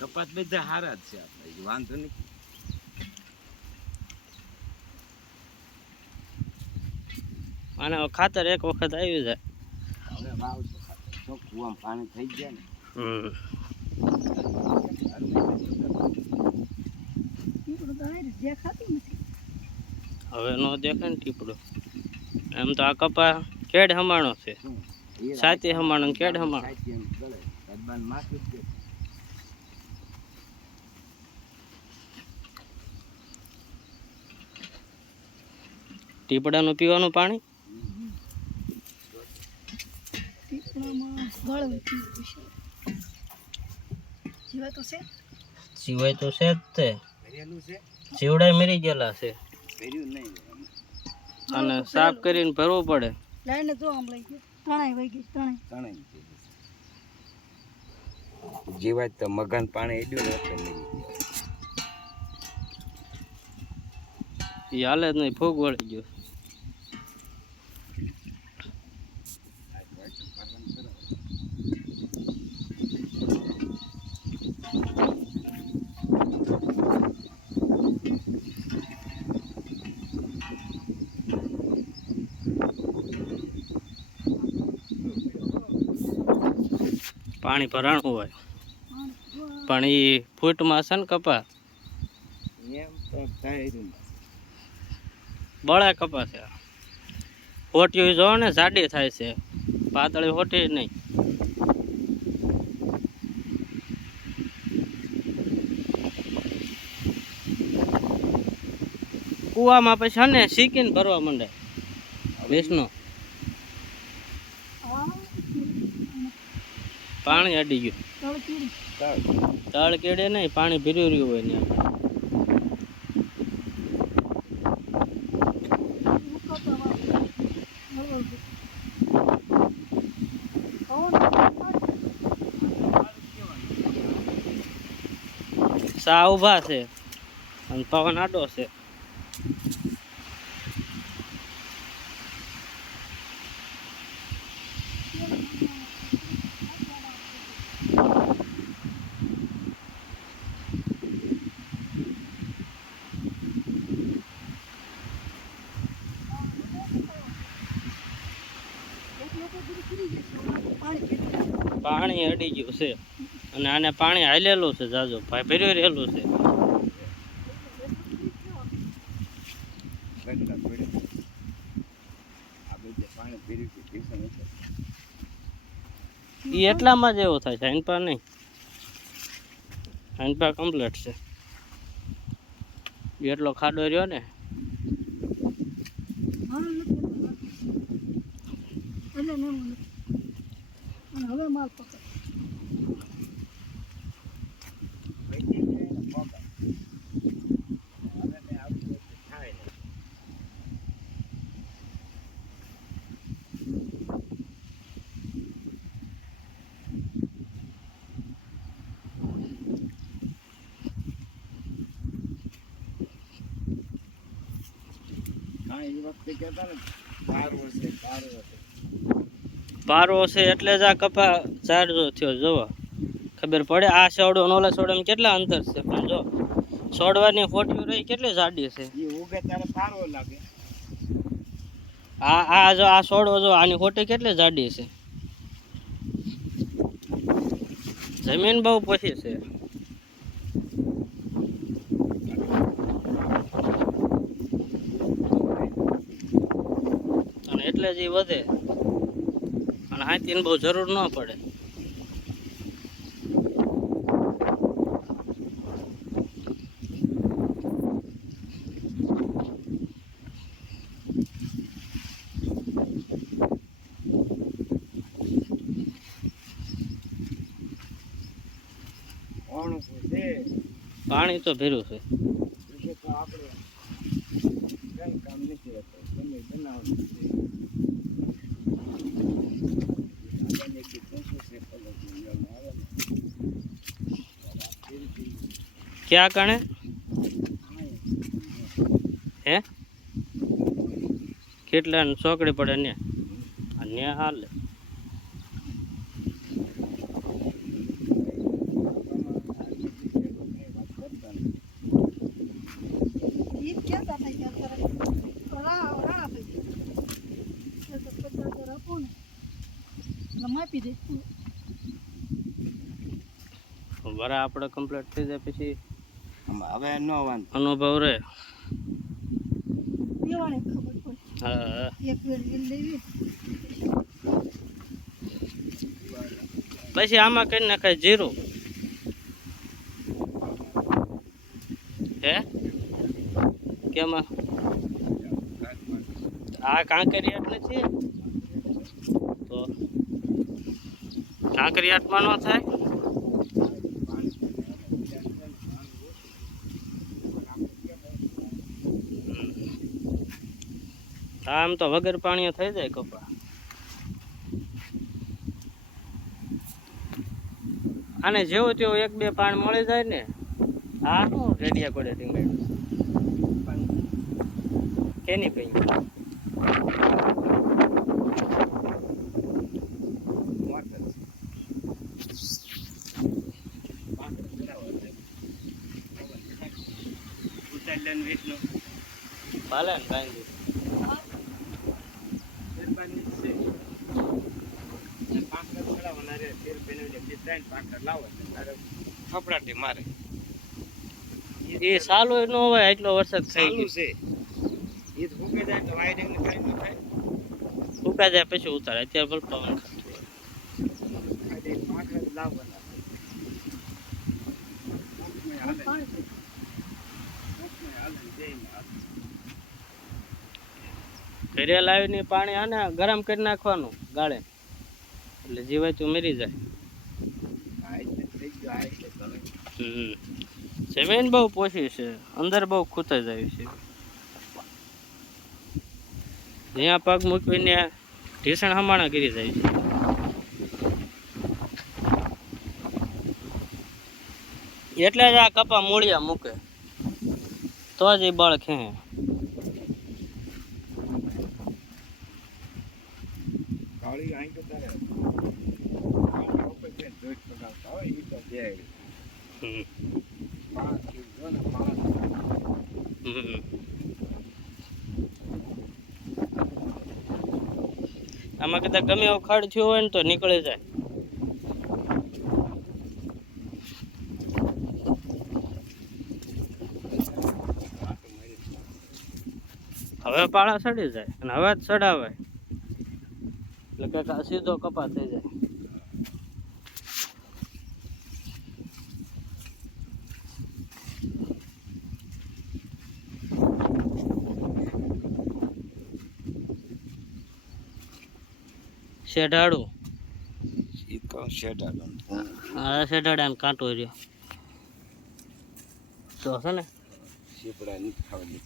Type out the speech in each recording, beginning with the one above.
કપાસ બધા હારા જ છે આપણે, વાંધો નહીં. અને ખાતર એક વખત આવી જાય હવે વાવશો ખાતર, જો કુવામાં પાણી થઈ ગયા ને. હવે નો દેખાય ને ટીપડો. એમ તો આ કપા કેડ હમાણો છે, સાચી હમાણો કેડ હમાણો. ટીપડાનું પીવાનું પાણી સિવાય તો છે જ તે, જીવડા મરી ગયેલા છે અને સાફ કરીને ભરવું પડે. જીવાય તો મગન પાણી એડ્યું ને એટલે મરી એ હાલે જ નહીં, ફૂગ વળી ગયો. પાણી ભરાણું હોય પણ એ ફૂટમાં છે ને કપા એમ તો થાય. બળે કપા છે. હોટિયું જો ને જાડી થાય છે, પાતળી હોટી નહીં. કુવામાં પછી ને શીકીને ભરવા માંડે વિષ્ણુ. પાણી અડી ગયું, તળ કેડે નહીં, પાણી ભીર્યું રહ્યું હોય ને. સા ઉભા છે અને પવન આડો છે. પાણી અડી ગયું છે અને આને પાણી હાલેલું છે જાજો, ભાઈ ભર્યું રહેલું છે. એ એટલામાં જ એવું થાય છે, હાઈનપા નહીં. હાઈનપા કમ્પ્લીટ છે. એટલો ખાડો રહ્યો ને હવે માલ પકડ. પારો છે એટલે જ આ કપા ઝાડજો થયો. જોવો ખબર પડે. આ સોડો ઓલા સોડામાં કેટલા અંતર છે, પણ જો સોડવાની ફોટીઓ રહી કેટલી જાડી છે. આ જો આ સોડો જો આની ફોટી કેટલી જાડી છે. જમીન બહુ પછી છે. અને એટલે જ એ વધે અને હાથીને બહુ જરૂર ન પડે. પાણી તો ભેરું છે. ક્યાં કણે હે કેટલા ચોકડી પડે ને અને હાલે. મૂકી દે વરા આપણે કમ્પ્લીટ થઈ જાય પછી હવે ન વાંધો. અનુભવ રહે. પીવાની ખબર પડે હા એક વેલ વેલ લેવી પછી આમાં કઈ નાખાય જીરું. હે કેમાં આ કાંકરિયાટ નથી તો કાંકરિયાટમાં ન થાય. આમ તો વગર પાણીએ થઈ જાય કપા. આને જેવું તેવું એક બે પાણી મળી જાય ને. આ શું રેડિયા કોડે ટીંગાડ્યું કેની પઈ ભલે ને કાંઈ ફફડાટી મારે એ સાલો ન હોય એટલો વરસાદ થઈ ચાલુ ગયો. છે એ તો ફૂકે જાય તો વાયરિંગ ને કાંઈ ન થાય. ફૂંકાઈ જાય પછી ઉતારે. અત્યારે ભલે પવન ખાતું ખાલી પાંખડા લાવવાના. પાણી ઘરે લાવીને પાણી આને ગરમ કરી નાખવાનું ગાળે એટલે જીવાય તો મરી જાય. જમીન બહુ પોછી છે, અંદર બહુ ખૂતાઈ જાય છે. જ્યાં પગ મૂકીને ઢીસણ હમાણા કરી જાય છે. એટલે જ આ કપા મૂળિયા મૂકે તો જ એ બળ ખે. કાળી આઈ તો તારે દોષ પગાવતા હોય એ તો બે પાંચ જો ને પાંચ આમાં કદાચ ગમે એવો ખડ થયો હોય ને તો નીકળી જાય. હવે પાળા સડી જાય અને હવે જ સડાવે એટલે કે સીધો કપા થઈ જાય. શેઢાડું એ કહું શેઠાડો હા શેઢાડા કાંટો રહ્યો તો છે ને. શેપડા નથી ખાવાની.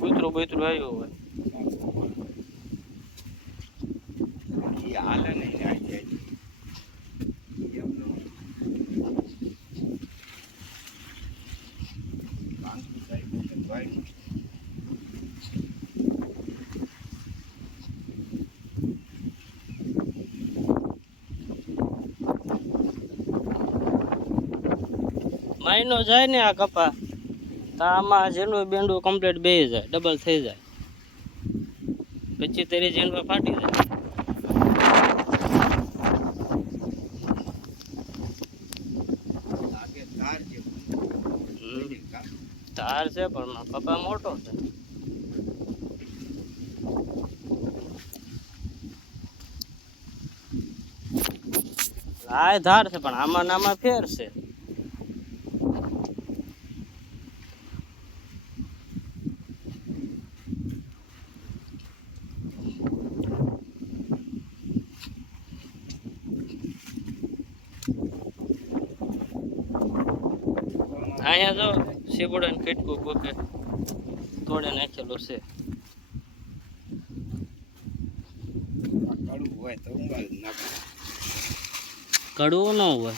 કૂતરું બૂતરું આવ્યું હોય એ હાલે નહીં જાય જાય એમનું પાંખું થાય ભાઈ. મહિનો જાય ને આ કપા તો આમાં જેનું બેંડું કમ્પ્લીટ બેસી જાય, ડબલ થઈ જાય. પછી તેરી જેનવા ફાટી જાય. લાગે તાર જેવું. તાર છે પણ કપા મોટો છે. આ ધાર છે પણ આમાં નામાં ફેર છે. અહીંયા જો સીબડો ને કીટકું કોકે તોડે નાખેલું છે. કડવું હોય તો ઉંબાળી નાખે. કડવું ન હોય.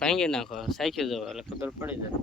ભાંગી નાખો સાચી જવા એટલે ખબર પડી જાય.